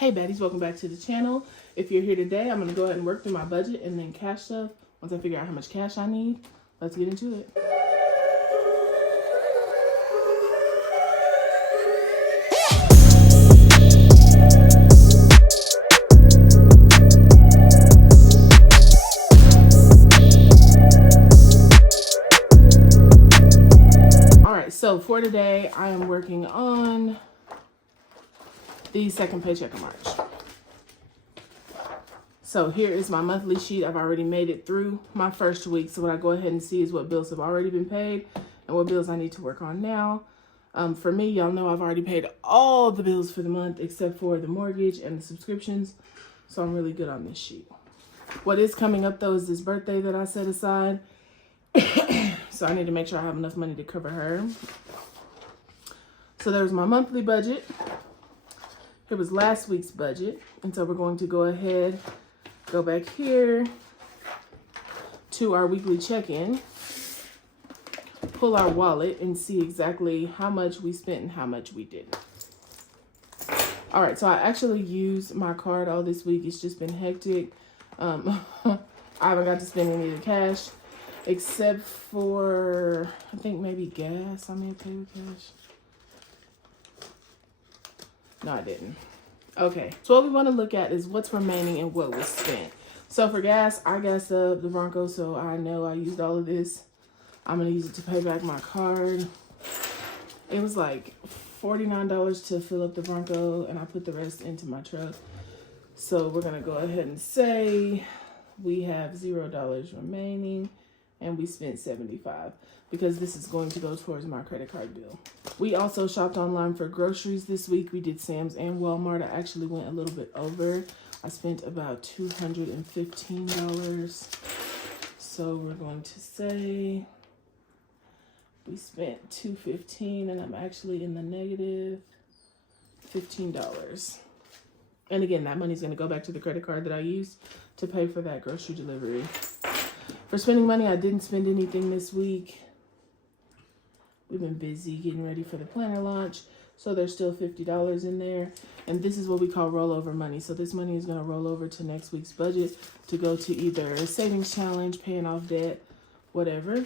Hey baddies, welcome back to the channel. If you're here today, I'm going to go ahead and work through my budget and then cash stuff. Once I figure out how much cash I need, let's get into it. Alright, so for today, I am working on the second paycheck of March. So here is my monthly sheet. I've already made it through my first week. So what I go ahead and see is what bills have already been paid and what bills I need to work on now. For me, y'all know I've already paid all the bills for the month except for the mortgage and the subscriptions. So I'm really good on this sheet. What is coming up though is this birthday that I set aside. So I need to make sure I have enough money to cover her. So there's my monthly budget. Here was last week's budget. And so we're going to go ahead, go back here to our weekly check-in, pull our wallet and see exactly how much we spent and how much we didn't. All right, so I actually used my card all this week. It's just been hectic. I haven't got to spend any of the cash except for, I think maybe gas. I may have paid with cash. No, I didn't. Okay, so what we want to look at is what's remaining and what was spent. So for gas, I gassed up the Bronco, so I know I used all of this. I'm going to use it to pay back my card. It was like $49 to fill up the Bronco, and I put the rest into my truck. So we're going to go ahead and say we have $0 remaining, and we spent $75 because this is going to go towards my credit card bill. We also shopped online for groceries this week. We did Sam's and Walmart. I actually went a little bit over. I spent about $215. So we're going to say we spent $215 and I'm actually in the negative $15. And again, that money's going to go back to the credit card that I used to pay for that grocery delivery. For spending money, I didn't spend anything this week. We've been busy getting ready for the planner launch. So there's still $50 in there. And this is what we call rollover money. So this money is going to roll over to next week's budget to go to either a savings challenge, paying off debt, whatever.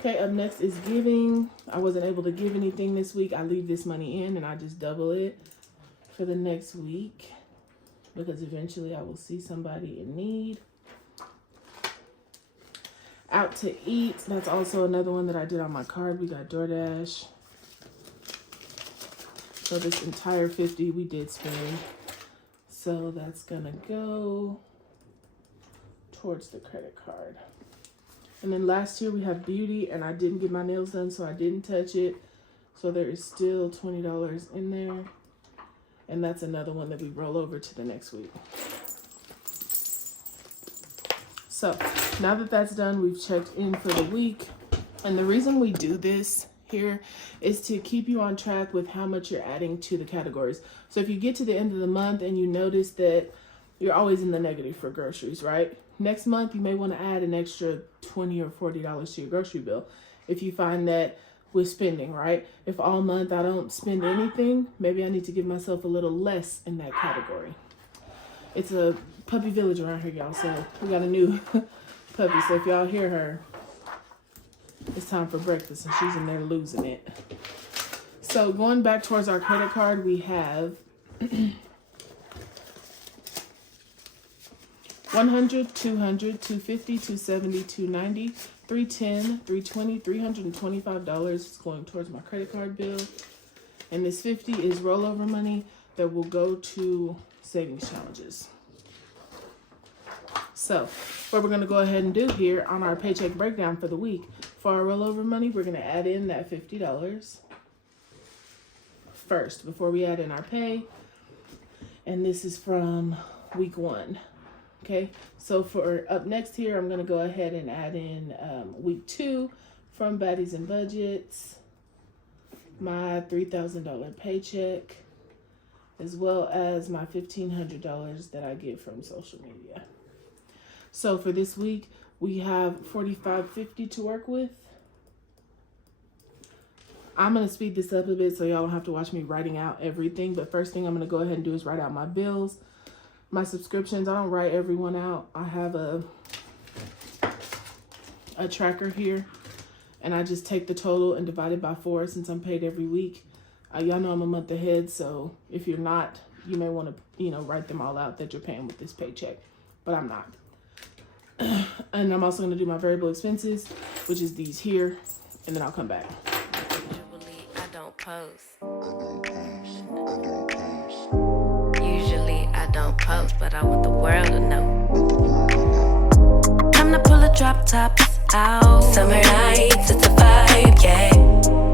Okay, up next is giving. I wasn't able to give anything this week. I leave this money in and I just double it for the next week because eventually I will see somebody in need. Out to eat, that's also another one that I did on my card. We got DoorDash. So this entire $50 we did spend. So that's gonna go towards the credit card. And then last year we have beauty, and I didn't get my nails done, so I didn't touch it. So there is still $20 in there. And that's another one that we roll over to the next week. So now that that's done, we've checked in for the week. And the reason we do this here is to keep you on track with how much you're adding to the categories. So if you get to the end of the month and you notice that you're always in the negative for groceries, right? Next month, you may want to add an extra $20 or $40 to your grocery bill. If you find that with spending, right? If all month I don't spend anything, maybe I need to give myself a little less in that category. It's a puppy village around here, y'all. So we got a new puppy. So if y'all hear her, it's time for breakfast and she's in there losing it. So going back towards our credit card, we have $100, $200, $250, $270, $290, $310, $320, $325 is going towards my credit card bill. And this $50 is rollover money that will go to savings challenges. So what we're going to go ahead and do here on our paycheck breakdown for the week, for our rollover money, we're going to add in that $50 first before we add in our pay. And this is from week 1. Okay, so for up next here, I'm going to go ahead and add in week 2 from Baddies and Budgets, my $3,000 paycheck, as well as my $1,500 that I get from social media. So for this week, we have $45.50 to work with. I'm going to speed this up a bit so y'all don't have to watch me writing out everything. But first thing I'm going to go ahead and do is write out my bills, my subscriptions. I don't write everyone out. I have a tracker here, and I just take the total and divide it by 4 since I'm paid every week. Y'all know I'm a month ahead, so if you're not, you may want to, write them all out that you're paying with this paycheck, but I'm not. And I'm also going to do my variable expenses, which is these here, and then I'll come back. Usually I don't post, but I want the world to know. Time to pull the drop tops out. Summer nights, it's a vibe, yeah.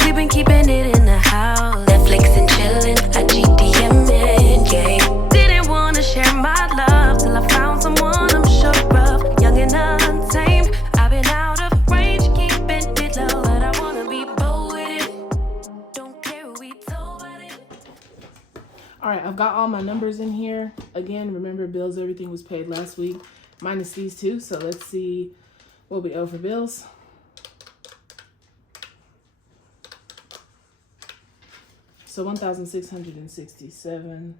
We've been keeping it in the house. Netflix and chillin', I GDM'in', yeah. Didn't wanna share my love till I found someone I'm sure of. Young and untamed, I've been out of range, keeping it low. But I wanna be bold with it. Don't care who we told about it. All right, I've got all my numbers in here. Again, remember bills, everything was paid last week, minus these two. So let's see what we owe for bills. So $1,667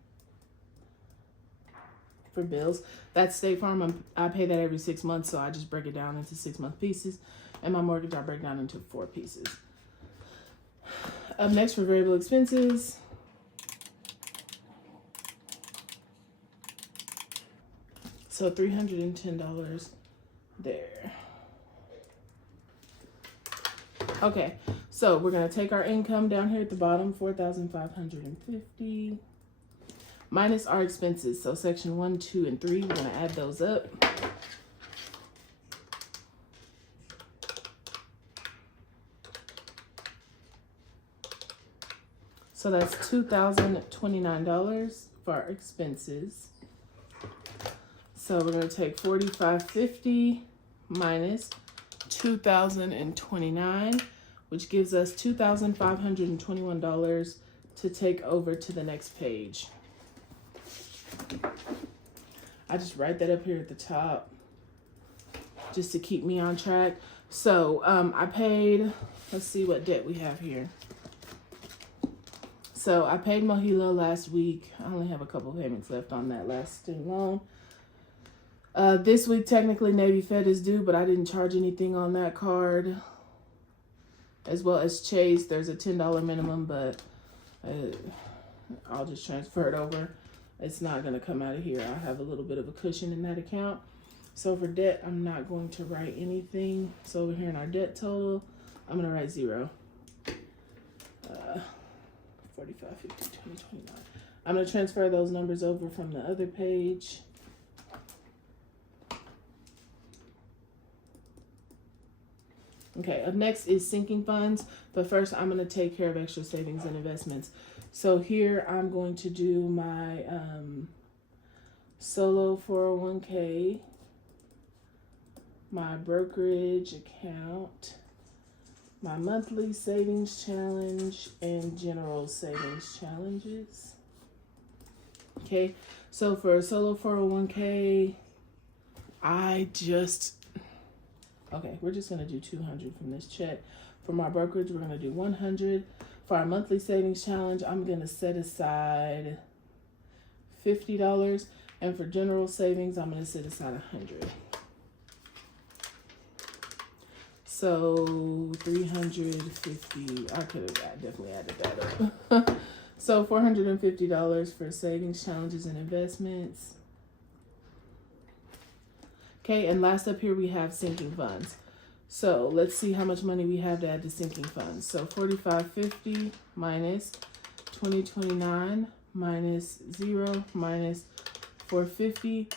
for bills. That's State Farm. I pay that every 6 months, so I just break it down into 6-month pieces. And my mortgage, I break down into 4 pieces. Up next for variable expenses. So $310 there. Okay, so we're gonna take our income down here at the bottom, $4,550, minus our expenses. So section 1, 2, and 3, we're gonna add those up. So that's $2,029 for our expenses. So we're gonna take $4,550 minus $2,029, which gives us $2,521 to take over to the next page. I just write that up here at the top just to keep me on track. So I paid, let's see what debt we have here. So I paid Mohilo last week. I only have a couple payments left on that last student loan. This week, technically, Navy Fed is due, but I didn't charge anything on that card. As well as Chase, there's a $10 minimum, but I'll just transfer it over. It's not going to come out of here. I have a little bit of a cushion in that account. So for debt, I'm not going to write anything. So over here in our debt total, I'm going to write 0. 45, 50, 20, 29. I'm going to transfer those numbers over from the other page. Okay, up next is sinking funds, but first I'm going to take care of extra savings and investments. So here I'm going to do my solo 401k, my brokerage account, my monthly savings challenge, and general savings challenges. Okay, so for a solo 401k, okay, we're just going to do 200 from this check. For my brokerage, we're going to do 100. For our monthly savings challenge, I'm going to set aside $50. And for general savings, I'm going to set aside 100. So 350, I could have definitely added that up. So $450 for savings, challenges, and investments. Okay, and last up here we have sinking funds. So let's see how much money we have to add to sinking funds. So $4,550 minus $2,029 minus 0 minus $450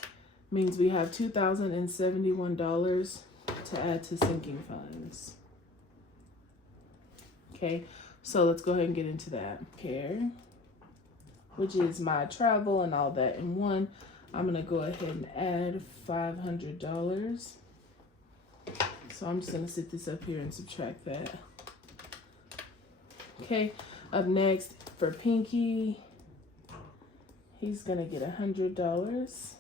means we have $2,071 to add to sinking funds. Okay, so let's go ahead and get into that. Care, which is my travel and all that in one. I'm gonna go ahead and add $500. So I'm just gonna sit this up here and subtract that. Okay, up next for Pinky, he's gonna get $100.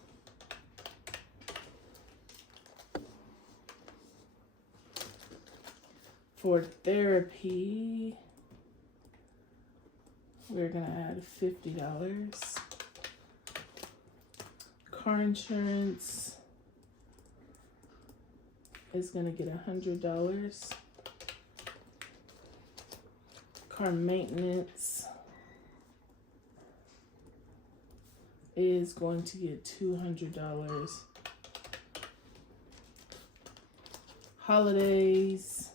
For therapy, we're gonna add $50. Car insurance is gonna get $100. Car maintenance is going to get $200. Holidays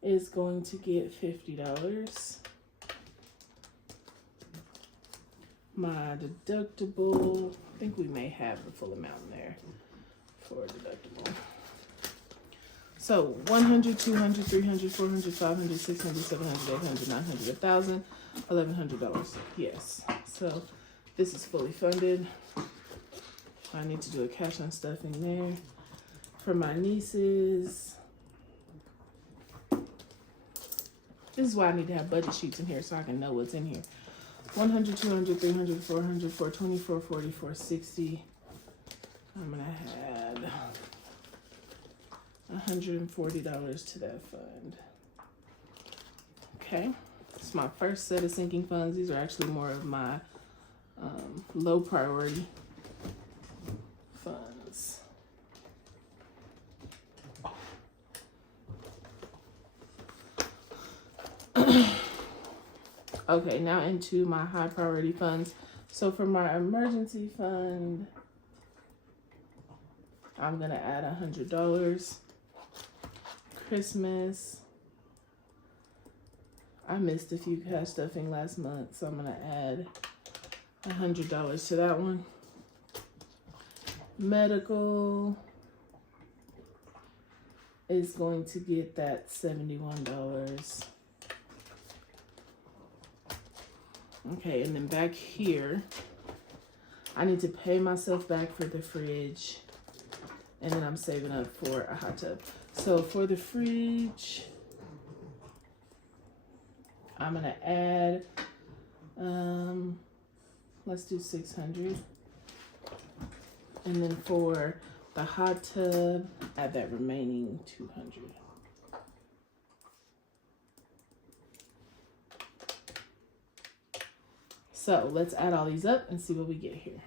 is going to get $50. My deductible, I think we may have the full amount in there for a deductible. So 100, 200, 300, 400, 500, 600, 700, 800, 900, 1,000, $1,100. Yes. So this is fully funded. I need to do a cash on stuffing there. For my nieces, this is why I need to have budget sheets in here so I can know what's in here. 100, 200, 300, 400, 420, 440, 460. I'm gonna add $140 to that fund. Okay, it's my first set of sinking funds. These are actually more of my low priority funds. Okay, now into my high priority funds. So for my emergency fund, I'm gonna add $100. Christmas, I missed a few cash stuffing last month, so I'm gonna add $100 to that one. Medical is going to get that $71. Okay, and then back here, I need to pay myself back for the fridge, and then I'm saving up for a hot tub. So for the fridge, I'm gonna add, let's do 600. And then for the hot tub, add that remaining 200. So let's add all these up and see what we get here.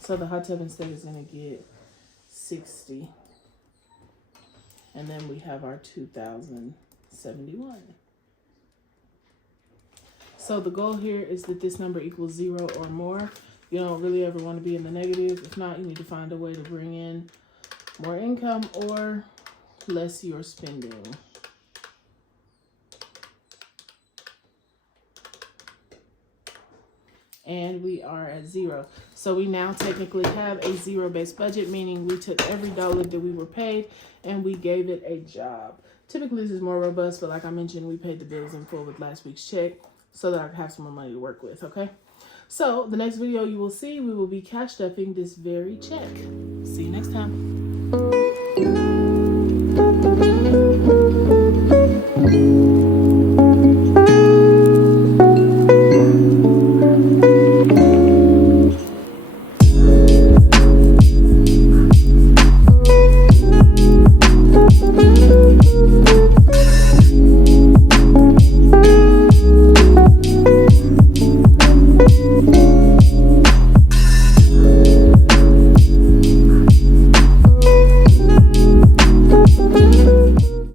So the hot tub instead is gonna get 60. And then we have our 2,071. So the goal here is that this number equals 0 or more. You don't really ever want to be in the negative. If not, you need to find a way to bring in more income or less you're spending. And we are at 0. So we now technically have a zero-based budget, meaning we took every dollar that we were paid and we gave it a job. Typically this is more robust, but like I mentioned, we paid the bills in full with last week's check so that I can have some more money to work with, okay? So the next video you will see, we will be cash stuffing this very check. See you next time.